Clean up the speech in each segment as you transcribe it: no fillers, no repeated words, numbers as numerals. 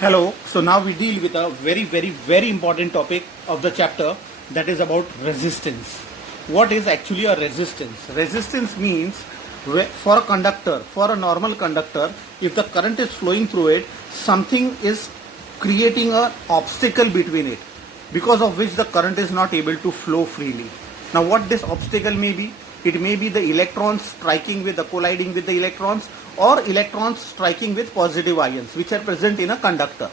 Hello. So now we deal with a very important topic of the chapter, that is about resistance. What is actually a resistance? Resistance means for a conductor, for a normal conductor, if the current is flowing through it, something is creating an obstacle between it, because of which the current is not able to flow freely. Now what this obstacle may be? It may be the electrons colliding with the electrons, or electrons striking with positive ions which are present in a conductor.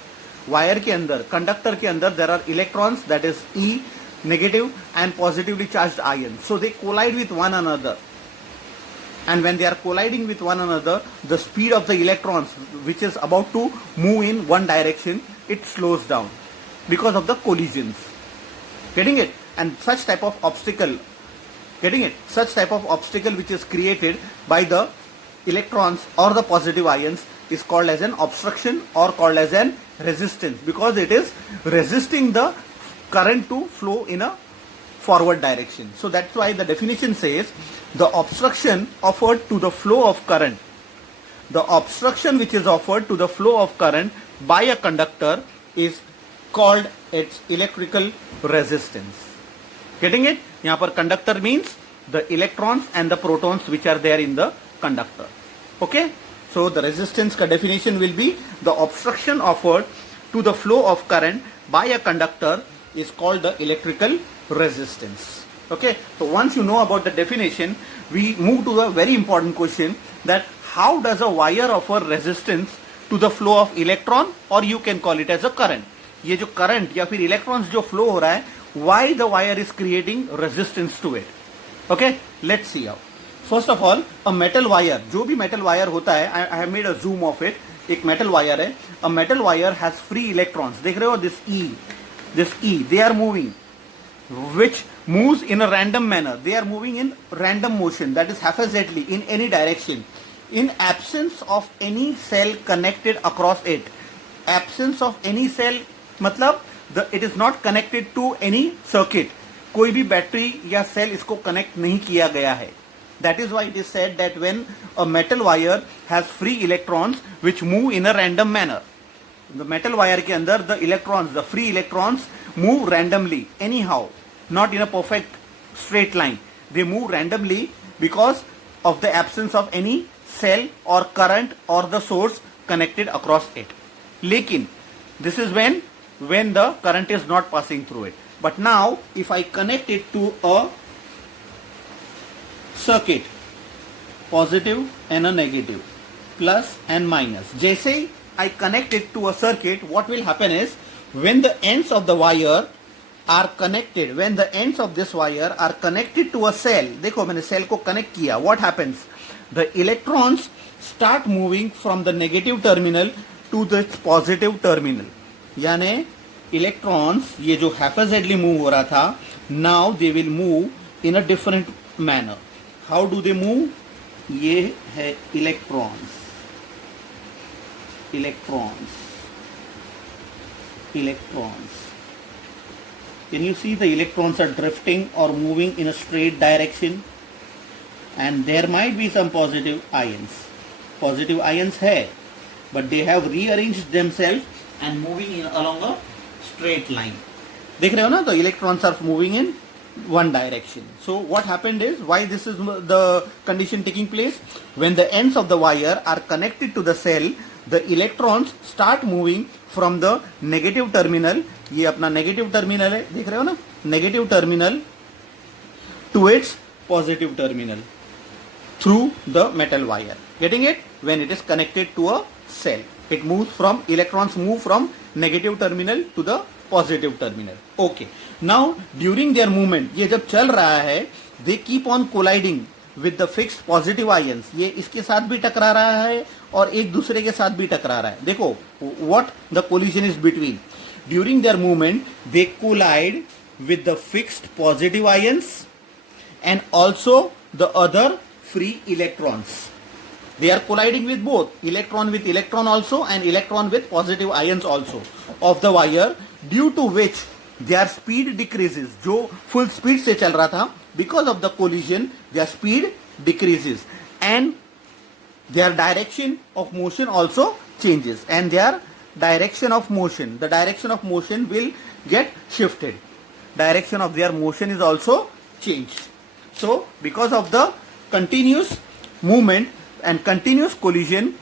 Wire के अंदर, conductor के अंदर there are electrons, that is E, negative and positively charged ions. So they collide with one another. And when they are colliding with one another, the speed of the electrons which is about to move in one direction, it slows down because of the collisions. Getting it? And such type of obstacle which is created by the electrons or the positive ions is called as an obstruction or called as an resistance, because it is resisting the current to flow in a forward direction. So that's why the definition says the obstruction offered to the flow of current. The obstruction which is offered to the flow of current by a conductor is called its electrical resistance. Getting it? यहाँ पर conductor means the electrons and the protons which are there in the conductor. Okay? So the resistance का definition will be the obstruction offered to the flow of current by a conductor is called the electrical resistance. Okay? So once you know about the definition, we move to a very important question, that how does a wire offer resistance to the flow of electron, or you can call it as a current. ये जो current या फिर electrons जो flow हो रहा है, why the wire is creating resistance to it. Okay, let's see how. First of all, a metal wire, जो भी metal wire होता है, I have made a zoom of it. एक metal wire है. A metal wire has free electrons. देख रहे हो this E, they are moving, which moves in a random manner. They are moving in random motion, that is haphazardly in any direction, in absence of any cell connected across it. Absence of any cell मतलब it is not connected to any circuit. कोई भी battery या cell इसको connect नहीं किया गया है. That is why it is said that when a metal wire has free electrons which move in a random manner. The metal wire के अंदर the free electrons move randomly, anyhow, not in a perfect straight line. They move randomly because of the absence of any cell or current or the source connected across it. लेकिन this is when the current is not passing through it. But now if I connect it to a circuit, positive and a negative, plus and minus, जैसे I connect it to a circuit, what will happen is when the ends of the wire are connected, when the ends of this wire are connected to a cell, देखो मैंने cell को connect किया, what happens? The electrons start moving from the negative terminal to the positive terminal. यानी electrons ये जो haphazardly move हो रहा था, now they will move in a different manner. How do they move? ये है electrons. Can you see the electrons are drifting or moving in a straight direction? And there might be some positive ions. Positive ions है, but they have rearranged themselves and moving along a straight line. देख रहे हो ना? The electrons are moving in one direction. So what happened is, why this is the condition taking place? When the ends of the wire are connected to the cell, the electrons start moving from the negative terminal, ये अपना negative terminal है, देख रहे हो ना? Negative terminal to its positive terminal through the metal wire. Getting it? When it is connected to a cell, electrons move from negative terminal to the positive terminal. Okay. Now during their movement, ये जब चल रहा है, they keep on colliding with the fixed positive ions. ये इसके साथ भी टकरा रहा है और एक दूसरे के साथ भी टकरा रहा है. देखो what the collision is between. During their movement, they collide with the fixed positive ions and also the other free electrons. They are colliding with both electron with electron also and electron with positive ions also of the wire, due to which their speed decreases. जो full speed से चल रहा था, because of the collision their speed decreases and their direction of motion also changes and their direction of motion. The direction of motion will get shifted. Direction of their motion is also changed. So because of the continuous movement and continuous collision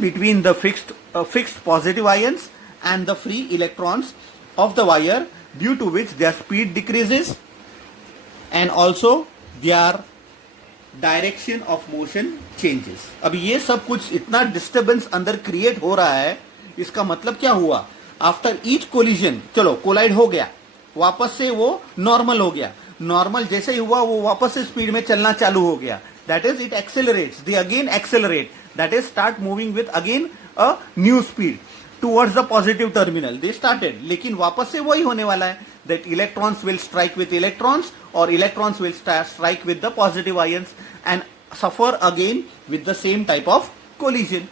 between the fixed positive ions and the free electrons of the wire, due to which their speed decreases and also their direction of motion changes. अब ये सब कुछ इतना disturbance अंदर create हो रहा है, इसका मतलब क्या हुआ? आफ्टर ईच कोलिजन, चलो कोलाइड हो गया, वापस से वो नॉर्मल हो गया. नॉर्मल जैसे ही हुआ वो वापस से स्पीड में चलना चालू हो गया. That is it accelerates, they again accelerate, that is start moving with again a new speed towards the positive terminal. They started, लेकिन वापस से वही होने वाला है, that electrons will strike with electrons or electrons will strike with the positive ions and suffer again with the same type of collision.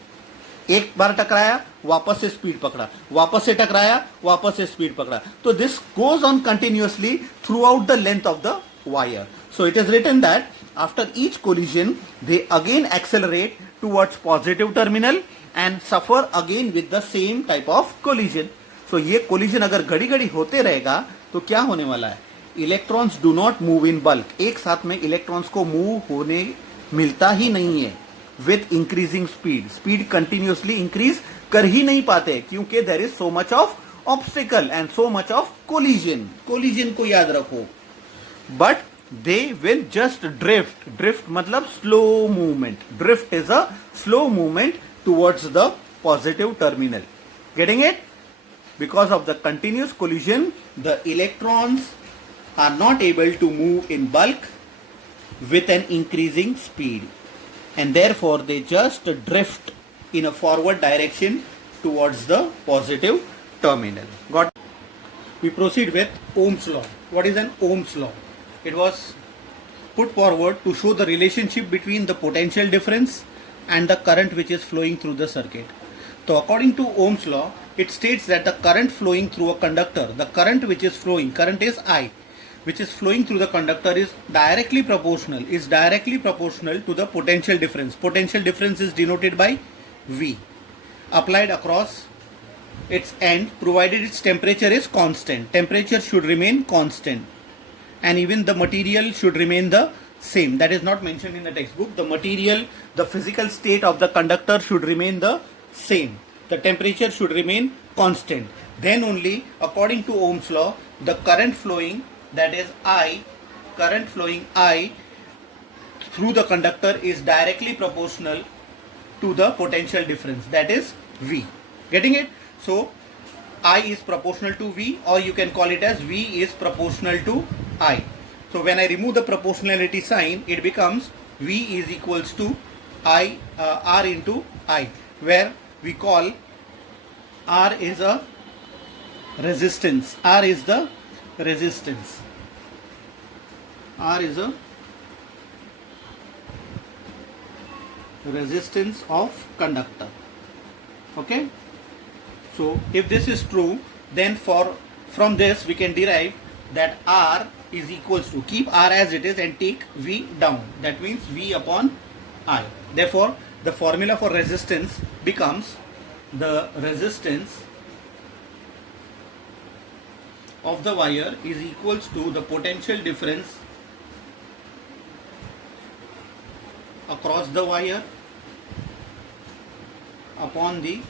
एक बार टकराया, वापस से स्पीड पकड़ा, वापस से टकराया, वापस से स्पीड पकड़ा. तो this goes on continuously throughout the length of the wire. So it is written that after each collision they again accelerate towards positive terminal and suffer again with the same type of collision. So ये collision अगर घड़ी घड़ी होते रहेगा तो क्या होने वाला है? Electrons do not move in bulk. एक साथ में electrons को move होने मिलता ही नहीं है. With increasing speed, speed continuously increase कर ही नहीं पाते क्योंकि there is so much of obstacle and so much of collision. Collision को याद रखो. But they will just drift. Drift मतलब slow movement. Drift is a slow movement towards the positive terminal. Getting it? Because of the continuous collision, the electrons are not able to move in bulk with an increasing speed, and therefore they just drift in a forward direction towards the positive terminal. Got? We proceed with Ohm's law. What is an Ohm's law? It was put forward to show the relationship between the potential difference and the current which is flowing through the circuit. So according to Ohm's law, it states that the current flowing through a conductor, the current which is flowing, current is I, which is flowing through the conductor is directly proportional to the potential difference. Potential difference is denoted by V applied across its end, provided its temperature is constant. Temperature should remain constant and even the material should remain the same. That is not mentioned in the textbook. The material, the physical state of the conductor should remain the same. The temperature should remain constant. Then only, according to Ohm's law, the current flowing, that is I, current flowing I through the conductor is directly proportional to the potential difference, that is V. Getting it? So I is proportional to V, or you can call it as V is proportional to I. So when I remove the proportionality sign, it becomes V is equals to R into I, where we call R is a resistance. R is the resistance. R is a resistance of conductor. Okay. So if this is true, then from this we can derive that R is equals to, keep R as it is and take V down. That means V upon I. Therefore, the formula for resistance becomes the resistance of the wire is equals to the potential difference across the wire upon the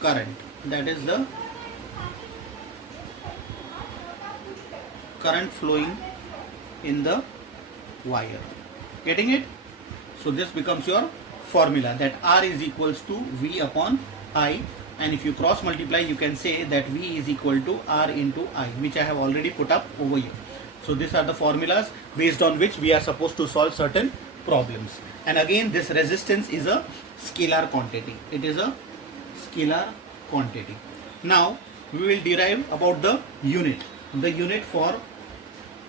current. That is the current flowing in the wire. Getting it? So this becomes your formula, that R is equals to V upon I, and if you cross multiply you can say that V is equal to R into I, which I have already put up over here. So these are the formulas based on which we are supposed to solve certain problems. And again, this resistance is a scalar quantity. It is a scalar quantity. Now we will derive about the unit for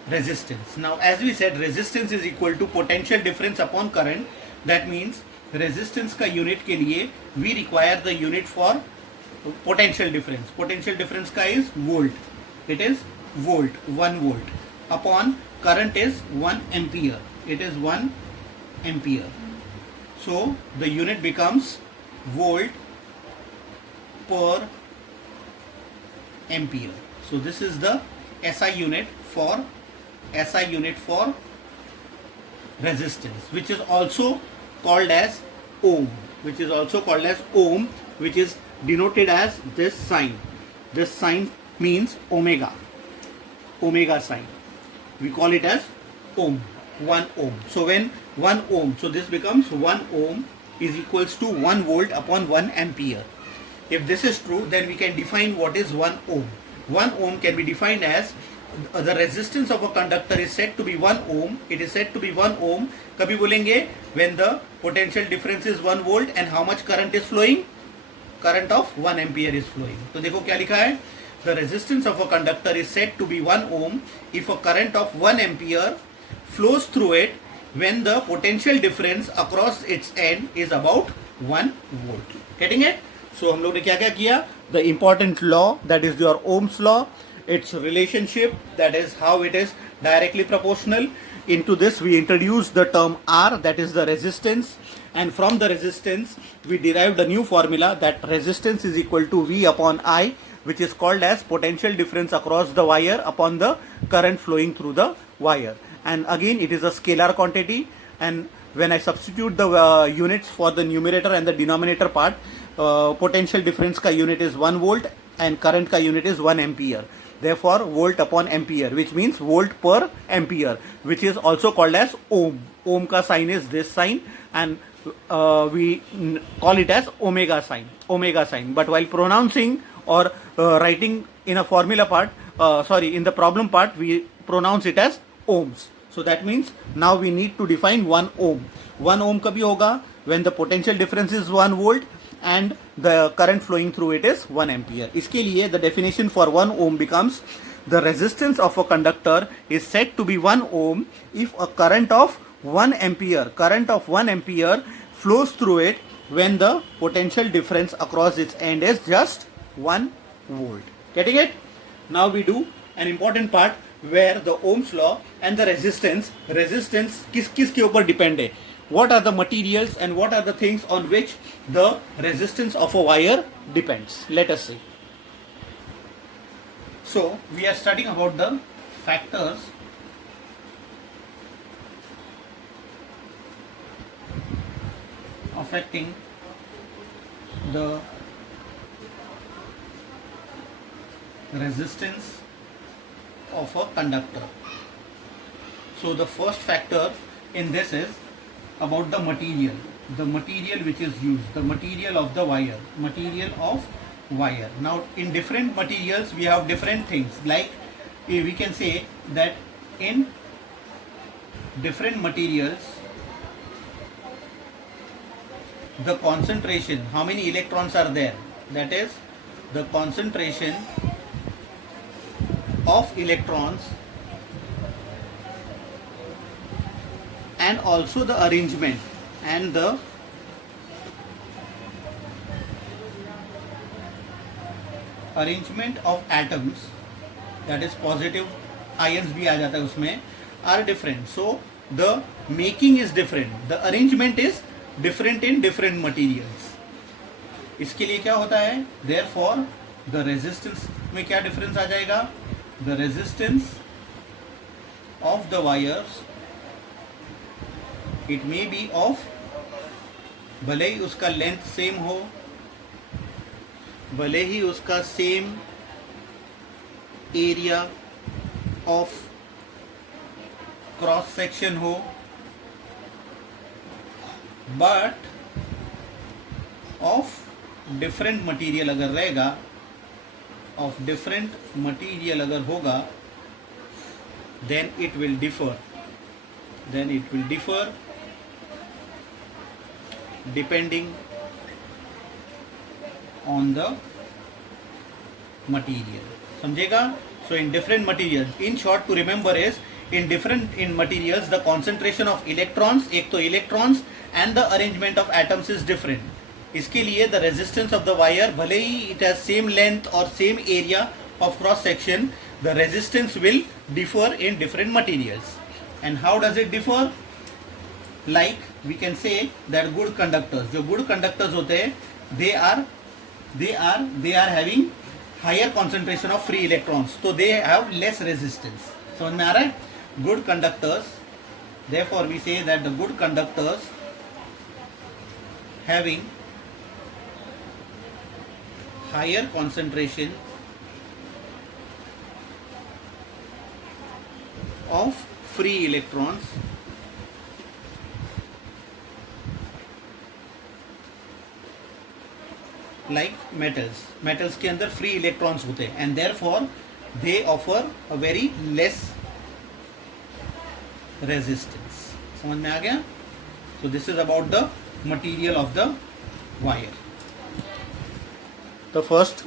resistance. Now as we said, resistance is equal to potential difference upon current. That means resistance का unit के लिए we require the unit for potential difference. Potential difference का is volt. It is volt, 1 volt upon current is 1 ampere. It is 1 ampere. So the unit becomes volt per ampere. So this is the SI unit for resistance, which is also called as ohm, which is denoted as this sign. This sign means omega sign. We call it as ohm, 1 ohm. So when 1 ohm, so this becomes 1 ohm is equals to 1 volt upon 1 ampere. If this is true, then we can define what is 1 ohm. 1 ohm can be defined as the resistance of a conductor is said to be 1 ohm. It is said to be 1 ohm. कभी बोलेंगे when the potential difference is 1 volt and how much current is flowing? Current of 1 ampere is flowing. तो देखो क्या लिखा है? The resistance of a conductor is said to be 1 ohm if a current of 1 ampere flows through it when the potential difference across its end is about 1 volt. Getting it? So हम लोग ने क्या क्या किया? The important law, that is your Ohm's law, its relationship, that is how it is directly proportional. Into this we introduced the term R, that is the resistance, and from the resistance we derived a new formula that resistance is equal to V upon I, which is called as potential difference across the wire upon the current flowing through the wire. And again it is a scalar quantity, and when I substitute the units for the numerator and the denominator part, potential difference का unit is 1 volt and current का unit is 1 ampere. Therefore volt upon ampere, which means volt per ampere, which is also called as ohm. Ohm का sign is this sign, and we call it as omega sign. But while pronouncing or writing in a formula part, in the problem part, we pronounce it as ohms. So that means now we need to define 1 ohm. 1 ohm कभी होगा? When the potential difference is 1 volt and the current flowing through it is 1 ampere. इसके लिए the definition for 1 ohm becomes the resistance of a conductor is said to be 1 ohm if a current of 1 ampere flows through it when the potential difference across its end is just 1 volt. Getting it? Now we do an important part where the Ohm's law and the resistance किस के ऊपर depend है? What are the materials and what are the things on which the resistance of a wire depends? Let us see. So we are studying about the factors affecting the resistance of a conductor. So the first factor in this is about the material which is used, the material of the wire, Now in different materials we have different things, like we can say that in different materials the concentration, how many electrons are there, that is the concentration of electrons and also the arrangement and the arrangement of atoms, that is positive ions भी आ जाता है उसमें, are different. So the making is different, the arrangement is different in different materials. इसके लिए क्या होता है? Therefore the resistance में क्या difference आ जाएगा? The resistance of the wires, it may be of, भले ही उसका लेंथ सेम हो, भले ही उसका same area of cross section हो, बट ऑफ डिफरेंट मटेरियल अगर रहेगा, ऑफ डिफरेंट मटेरियल अगर होगा, then it will differ depending on the material. समझेगा? So in different materials, in short to remember is in materials the concentration of electrons, एक तो electrons and the arrangement of atoms is different. इसके लिए the resistance of the wire, भले ही it has same length or same area of cross section, the resistance will differ in different materials. And how does it differ? Like we can say that good conductors, जो good conductors होते हैं, they are they are having higher concentration of free electrons, so they have less resistance. समझ में आ रहा है? Good conductors, therefore we say that the good conductors having higher concentration of free electrons like metals के अंदर free electrons होते हैं, and therefore they offer a very less resistance. समझ में आ गया? So this is about the material of the wire. The first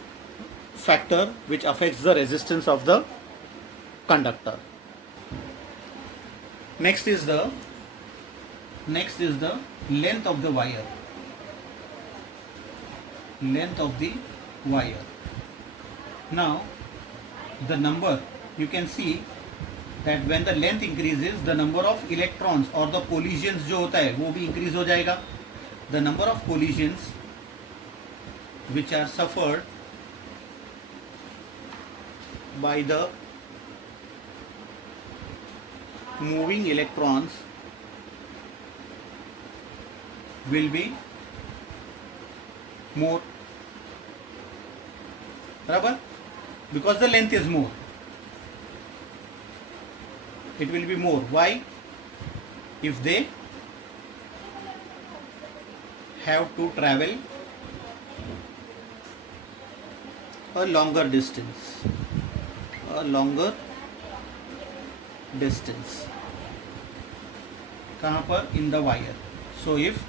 factor which affects the resistance of the conductor. Next is the length of the wire. Length of the wire. Now the number, you can see that when the length increases, the number of electrons or the collisions जो होता है वो भी increase हो जाएगा. The number of collisions which are suffered by the moving electrons will be more, बराबर, because the length is more, it will be more. Why? If they have to travel a longer distance, कहाँ पर? In the wire. So if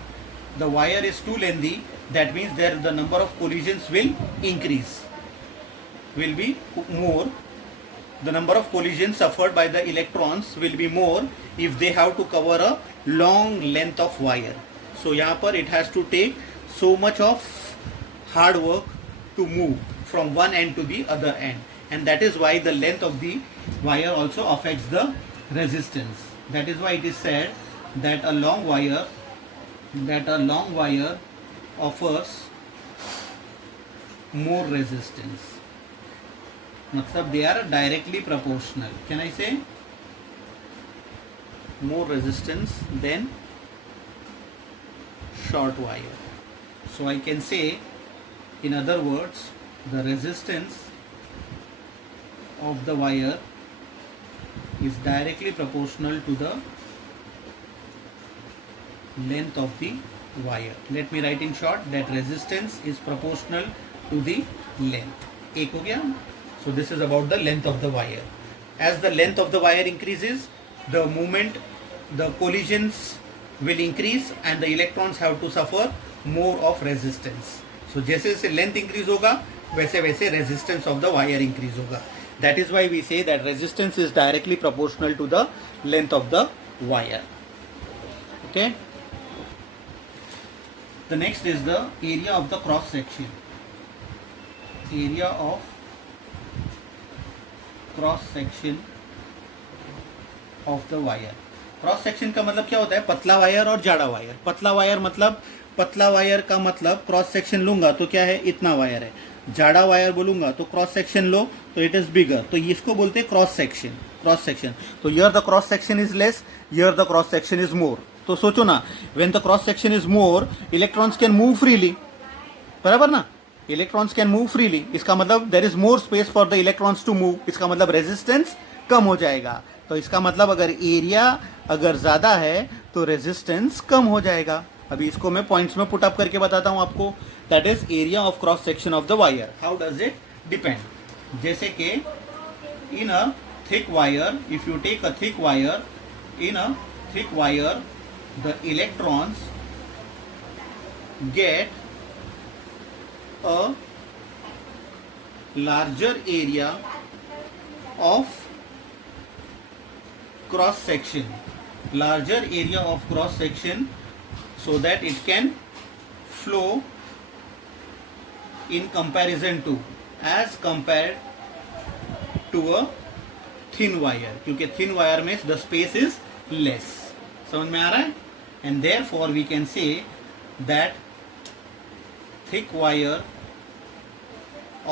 the wire is too lengthy, that means the number of collisions will increase, will be more. The number of collisions suffered by the electrons will be more if they have to cover a long length of wire. So यहाँ पर it has to take so much of hard work to move from one end to the other end, and that is why the length of the wire also affects the resistance. That is why it is said that a long wire offers more resistance. मतलब they are directly proportional. Can I say more resistance than short wire? So I can say, in other words, the resistance of the wire is directly proportional to the length of the wire. Let me write in short that resistance is proportional to the length. एक हो गया? So this is about the length of the wire. As the length of the wire increases, the collisions will increase and the electrons have to suffer more of resistance. So जैसे जैसे length increase होगा, वैसे वैसे resistance of the wire increase होगा. That is why we say that resistance is directly proportional to the length of the wire. Okay. The next is the area of the cross section. Area of cross section of the wire. Cross section का मतलब क्या होता है? पतला wire और जाड़ा wire. पतला wire मतलब, पतला वायर का मतलब क्रॉस सेक्शन लूंगा तो क्या है? इतना वायर है. जाड़ा वायर बोलूंगा तो क्रॉस सेक्शन लो तो इट इज बिगर, तो इसको बोलते हैं क्रॉस सेक्शन. क्रॉस सेक्शन, तो here the cross section is less, here the cross section is more. तो सोचो ना, when the cross section is more, electrons can move freely, बराबर ना? इलेक्ट्रॉन्स कैन मूव फ्रीली, इसका मतलब there is more space for the electrons to move. इसका मतलब resistance कम हो जाएगा. तो इसका मतलब अगर एरिया अगर ज्यादा है तो रेजिस्टेंस कम हो जाएगा. अभी इसको मैं पॉइंट्स में पुट अप करके बताता हूं आपको. That is area of cross section of the wire. How does it depend? जैसे कि in a thick wire, if you take a thick wire, in a thick wire the electrons get a larger area of cross section, larger area of cross section, so that it can flow in comparison to, as compared to a thin wire, क्योंकि thin wire में the space is less. समझ में आ रहा है? And therefore we can say that thick wire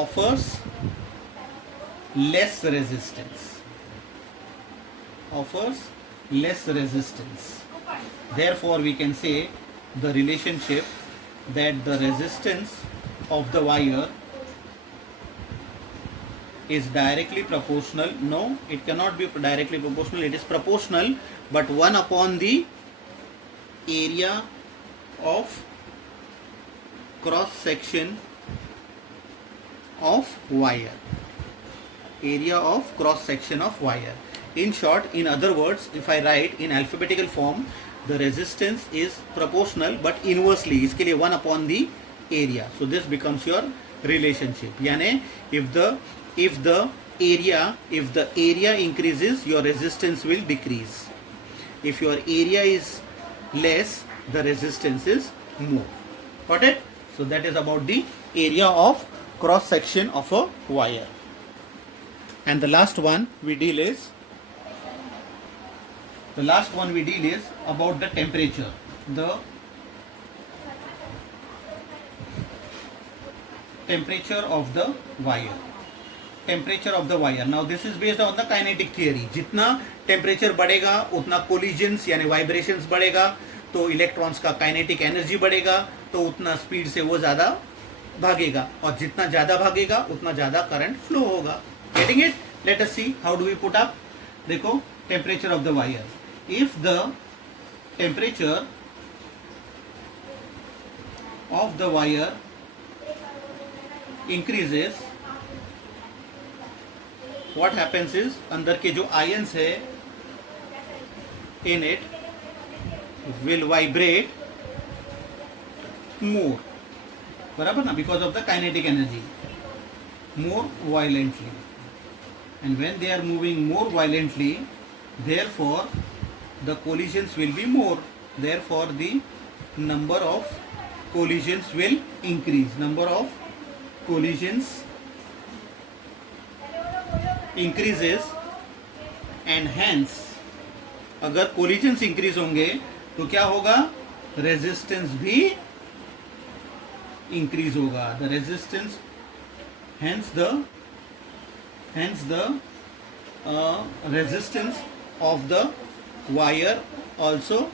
offers less resistance. Offers less resistance. Therefore, we can say the relationship that the resistance of the wire is directly proportional. No, it cannot be directly proportional. It is proportional, but 1 upon the area of cross section of wire. Area of cross section of wire. In short, in other words, if I write in alphabetical form, the resistance is proportional but inversely. इसके लिए 1 upon the area. So this becomes your relationship. यानी if the area increases, your resistance will decrease. If your area is less, the resistance is more. Got it? So that is about the area of cross section of a wire. And the last one we deal is about the temperature. The temperature of the wire. Temperature of the wire. Now this is based on the kinetic theory. जितना temperature बढ़ेगा उतना collisions यानी vibrations बढ़ेगा, तो electrons का kinetic energy बढ़ेगा, तो उतना speed से वो ज़्यादा भागेगा, और जितना ज़्यादा भागेगा उतना ज़्यादा current flow होगा. Getting it? Let us see how do we put up. देखो temperature of the wire. If the temperature of the wire increases, what happens is अंदर के जो ions है in it will vibrate more, बराबर ना, because of the kinetic energy, more violently, and when they are moving more violently, therefore the collisions will be more, therefore the number of collisions will increase. Number of collisions increases, and hence अगर collisions increase होंगे तो क्या होगा, resistance भी increase होगा. The resistance, hence the resistance of the wire also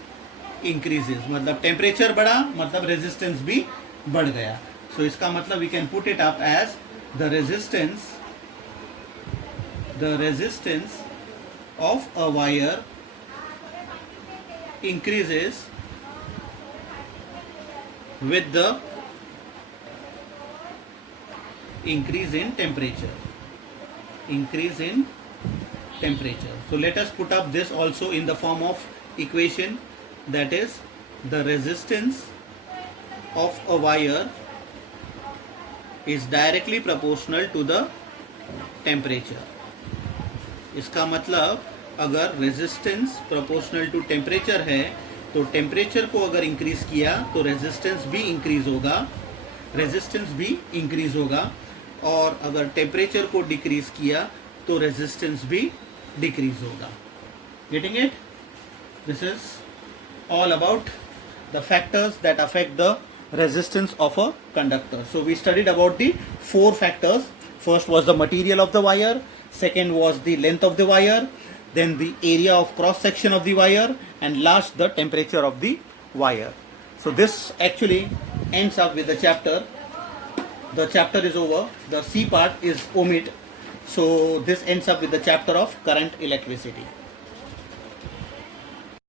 increases. मतलब temperature बढ़ा मतलब resistance भी बढ़ गया. So इसका मतलब we can put it up as the resistance of a wire increases with the increase in temperature. So let us put up this also in the form of equation, that is the resistance of a wire is directly proportional to the temperature. इसका मतलब अगर resistance proportional to temperature है तो temperature को अगर increase किया तो resistance भी increase होगा, और अगर temperature को decrease किया तो resistance भी decrease होगा. Getting it? This is all about the factors that affect the resistance of a conductor. So we studied about the 4 factors. First was the material of the wire, second was the length of the wire, then the area of cross section of the wire, and last the temperature of the wire. So this actually ends up with the chapter. The chapter is over. The C part is omit. So this ends up with the chapter of current electricity.